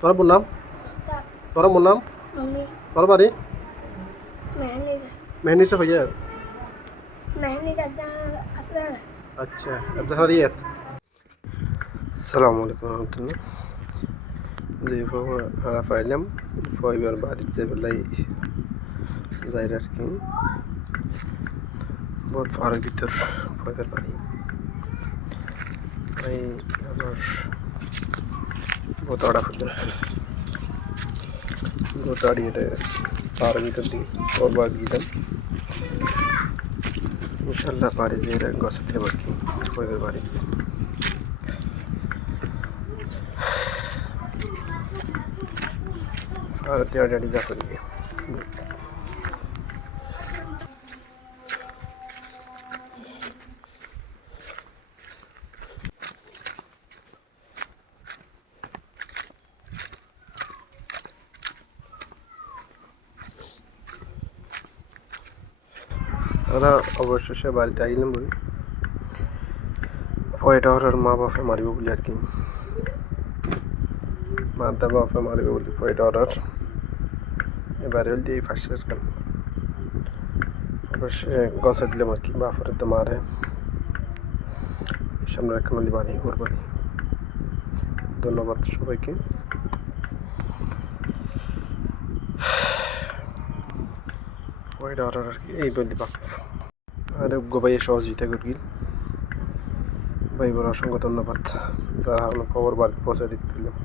তোর বোন নাম? তোর বোন নাম? তোর বাড়ি? মেহনিসা হইয়া। আচ্ছা আপনার রিয়াত। আসসালামু আলাইকুম রহমতুল্লাহ। যেভাবে হারা পাইলাম পরিবার বাড়ির যে বেলাই যাই আর কি বহুত ফারের ভিতর পরিবার বাড়ি তাই আমার বহুত আড়া ফুটে বহুত আড়িয়ে ফারের ভিতর দিয়ে পরবার গিয়েছিলাম ইনশাল্লাহ পারি যে গছে দিলাম আর কি পরিবার বাড়ি আর দেড় যা করি আমরা অবশেষে বাড়িতে আইলাম বলি পয়টা ওর মা বাপে মারিব বলি আর কি মাতা বাপে মারিব বলি পয়টা ওর এবারে হল এই ফার্স্টের কাল অবশ্যই গছে দিলাম আর কি বাপরে তো মারে সামনে একটা নদী বাড়ি ওর বাড়ি ধন্যবাদ সবাইকে পয়টা ওর আর কি এই বলি বাপ আর গোবাইয়ে সহযোগিতা করি ভাই বলে অসংখ্য ধন্যবাদ তারা খবর বাড়িতে পৌঁছে দিতে দিলাম